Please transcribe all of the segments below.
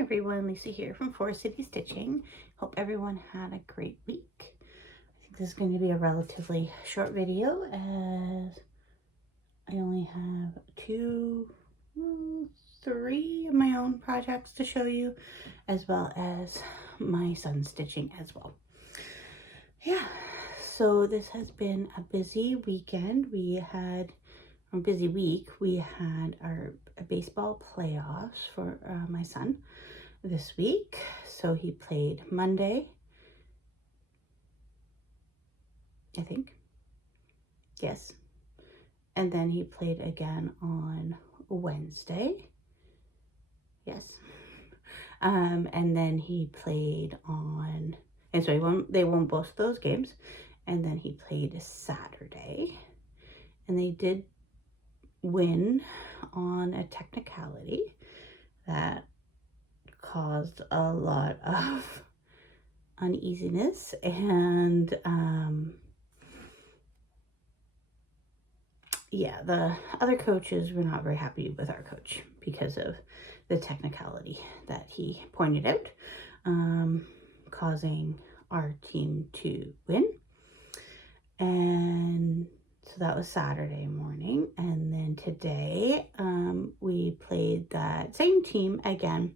everyone, Lisa here from Forest City Stitching. Hope everyone had a great week. I think this is going to be a relatively short video as I only have three of my own projects to show you, as well as my son's stitching as well. Yeah, so this has been a busy weekend. We had a busy week. We had our baseball playoffs for my son this week. So he played Monday, I think. Yes. And then he played again on Wednesday. Yes. And then he played on, and so they won both those games. And then he played Saturday. And they did win on a technicality that caused a lot of uneasiness, and yeah, the other coaches were not very happy with our coach because of the technicality that he pointed out, causing our team to win. And so that was Saturday morning. And then today we played that same team again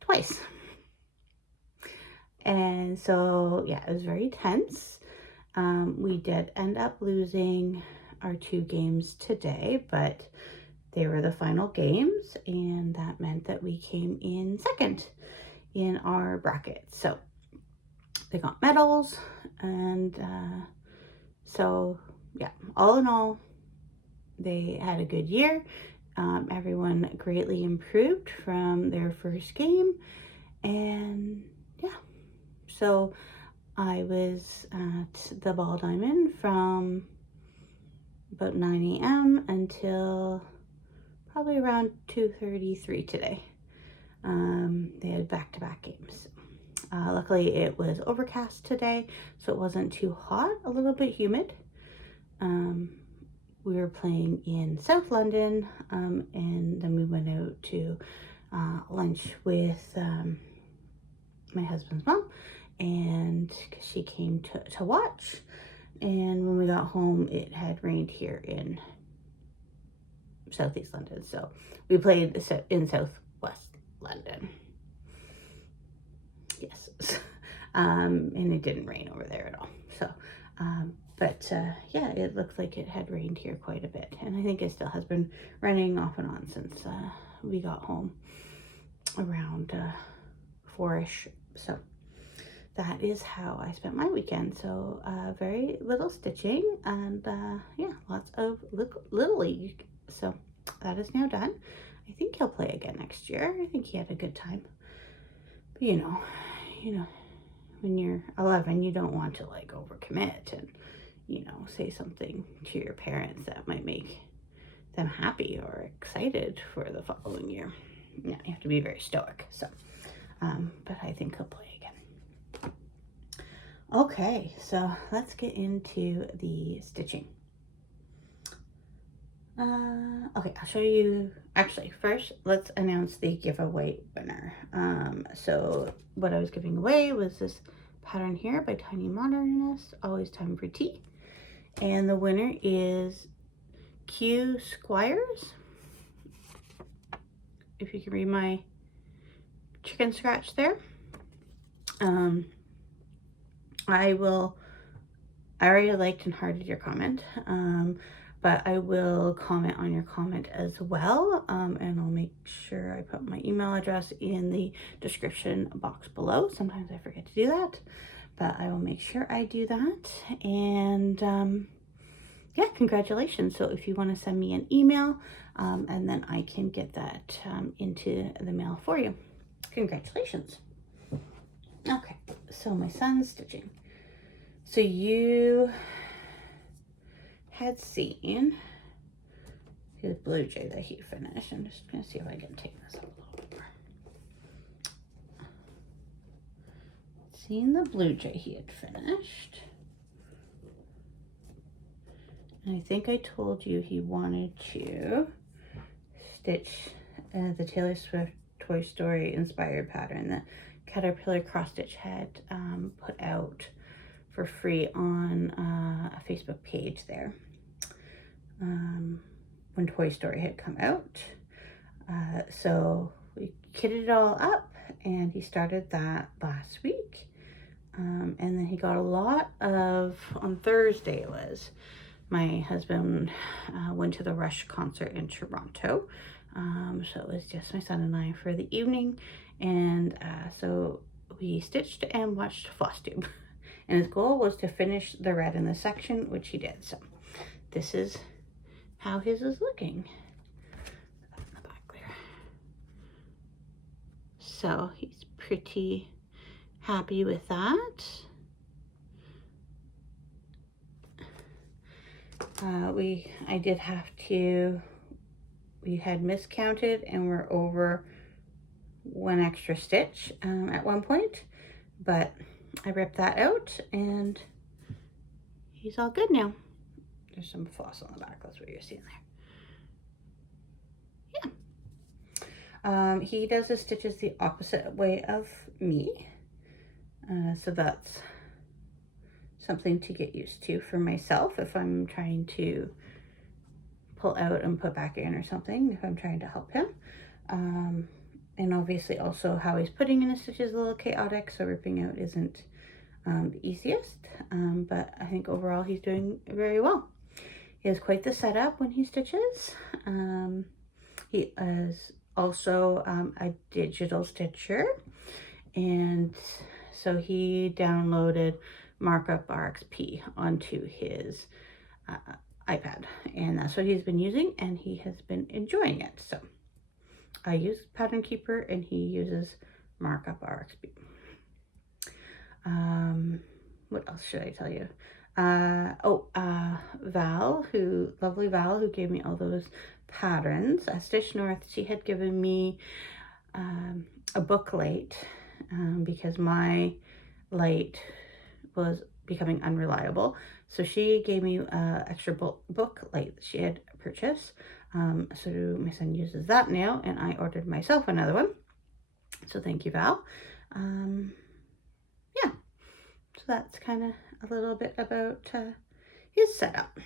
twice. And so, yeah, it was very tense. We did end up losing our 2 games today, but they were the final games, and that meant that we came in second in our bracket. So they got medals, and so, yeah, all in all, they had a good year. Everyone greatly improved from their first game, and yeah, so I was at the Ball Diamond from about 9 a.m. until probably around 2:33 today. They had back-to-back games. Luckily, it was overcast today, so it wasn't too hot, a little bit humid. We were playing in South London, and then we went out to lunch with my husband's mom, and she came to watch. And when we got home, it had rained here in Southeast London, so we played in Southwest London. Yes. And it didn't rain over there at all. So, yeah, it looks like it had rained here quite a bit, and I think it still has been raining off and on since we got home around 4-ish. So that is how I spent my weekend. So very little stitching, and yeah, lots of little league. So that is now done. I think he'll play again next year. I think he had a good time. But you know, when you're 11, you don't want to like overcommit and, say something to your parents that might make them happy or excited for the following year. Yeah, you have to be very stoic. So, but I think he'll play again. Okay, so let's get into the stitching. Okay, I'll show you. Actually, first, let's announce the giveaway winner. So what I was giving away was this pattern here by Tiny Modernist, Always Time for Tea. And the winner is Q Squires. If you can read my chicken scratch there. I already liked and hearted your comment, but I will comment on your comment as well, and I'll make sure I put my email address in the description box below. Sometimes I forget to do that, but I will make sure I do that. And yeah, congratulations. So if you want to send me an email, and then I can get that into the mail for you. Congratulations. Okay, so my son's stitching. So you had seen his blue jay that he finished. I'm just going to see if I can take this up a little bit more. Seen the blue jay he had finished. And I think I told you he wanted to stitch the Taylor Swift Toy Story inspired pattern that Caterpillar Cross Stitch had put out for free on a Facebook page there when Toy Story had come out. So we kitted it all up, and he started that last week. And then he got a lot of, on Thursday it was, my husband went to the Rush concert in Toronto. So it was just my son and I for the evening. And so we stitched and watched Flosstube. And his goal was to finish the red in the section, which he did. So this is how his is looking. In the back there. So he's pretty happy with that. I did have to, we had miscounted and we're over one extra stitch at one point, but I ripped that out and he's all good now. There's some floss on the back, that's what you're seeing there. Yeah. He does his stitches the opposite way of me. So that's something to get used to for myself if I'm trying to pull out and put back in or something, if I'm trying to help him. And obviously also how he's putting in his stitches is a little chaotic, so ripping out isn't the easiest, but I think overall he's doing very well. He has quite the setup when he stitches. He is also a digital stitcher, and so he downloaded Markup RXP onto his iPad, and that's what he's been using, and he has been enjoying it. So I use Pattern Keeper and he uses Markup RXP. What else should I tell you? Val, lovely Val, who gave me all those patterns. Stitch North, she had given me a book light because my light was becoming unreliable. So she gave me an extra book light that she had purchased. So my son uses that now, and I ordered myself another one. So thank you, Val. Yeah, so that's kind of a little bit about his setup.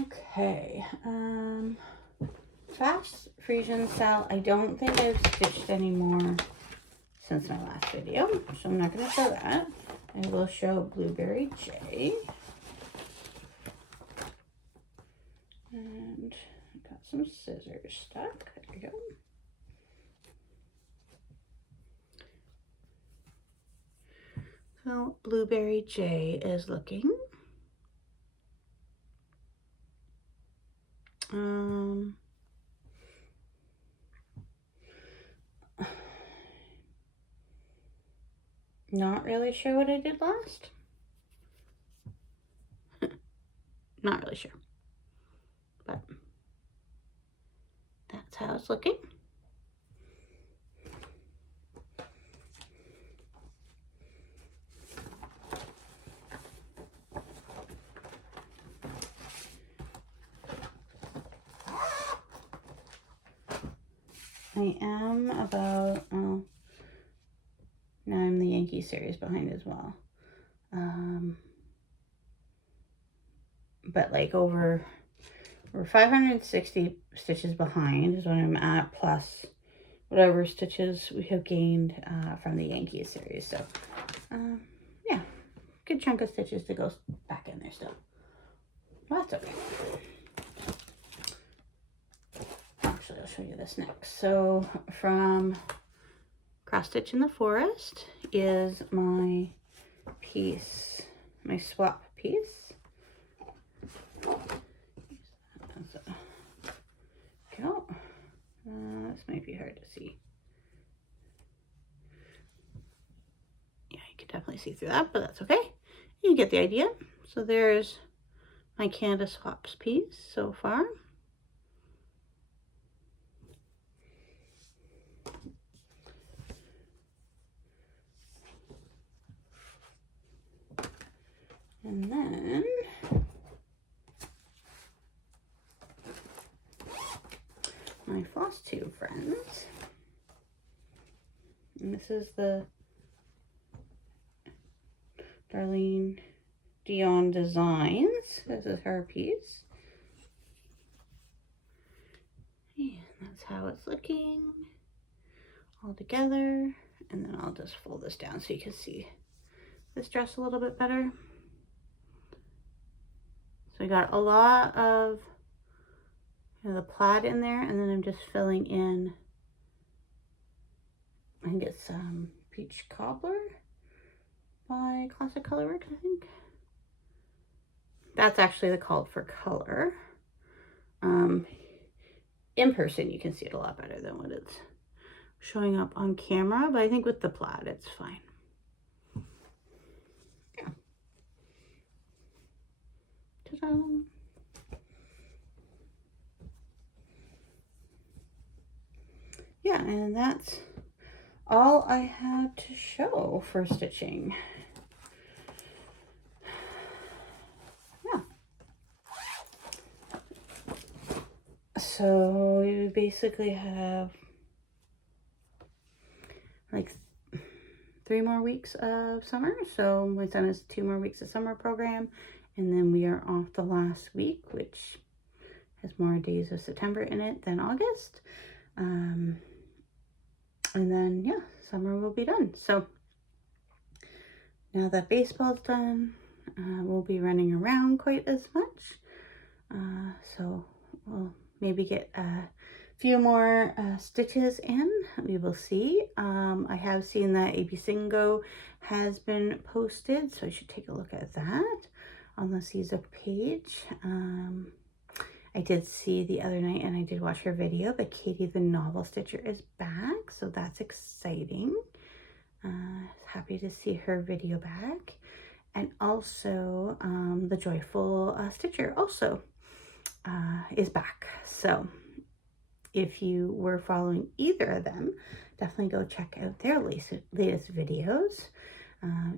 Okay, fast Frisian Sal, I don't think I've stitched anymore since my last video, so I'm not going to show that. I will show Blueberry J. And I got some scissors stuck. There we go. So Blueberry J is looking. Not really sure what I did last. Not really sure. But that's how it's looking. I am about, oh, now I'm the Yankee series behind as well. But like over 560 stitches behind is what I'm at, plus whatever stitches we have gained from the Yankee series. So yeah, good chunk of stitches to go back in there still. Well, that's okay. Actually, I'll show you this next. So from Cross Stitch in the Forest is my piece, my swap piece. Go. This might be hard to see. Yeah, you can definitely see through that, but that's okay. You get the idea. So there's my Canada Swaps piece so far. And then my Flosstube friends. And this is the Darlene Dion Designs. This is her piece. And that's how it's looking all together. And then I'll just fold this down so you can see this dress a little bit better. So we got a lot of the plaid in there, and then I'm just filling in, I think it's Peach Cobbler by Classic Colorwork, I think. That's actually the called for color. In person you can see it a lot better than what it's showing up on camera, but I think with the plaid it's fine. Yeah. Ta-da! Yeah, and that's all I had to show for stitching. Yeah. So we basically have like 3 more weeks of summer. So my son has 2 more weeks of summer program, and then we are off the last week, which has more days of September in it than August. And then, yeah, summer will be done. So now that baseball's done, we'll be running around quite as much. So we'll maybe get a few more stitches in. We will see. I have seen that AB Singo has been posted, so I should take a look at that on the Caesar page. I did see the other night, and I did watch her video, but Katie the Novel Stitcher is back, so that's exciting. Happy to see her video back. And also the Joyful Stitcher also is back. So if you were following either of them, definitely go check out their latest videos.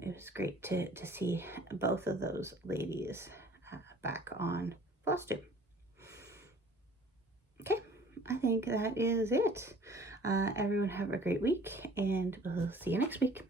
It was great to see both of those ladies back on Flosstube. Okay, I think that is it. Everyone have a great week, and we'll see you next week.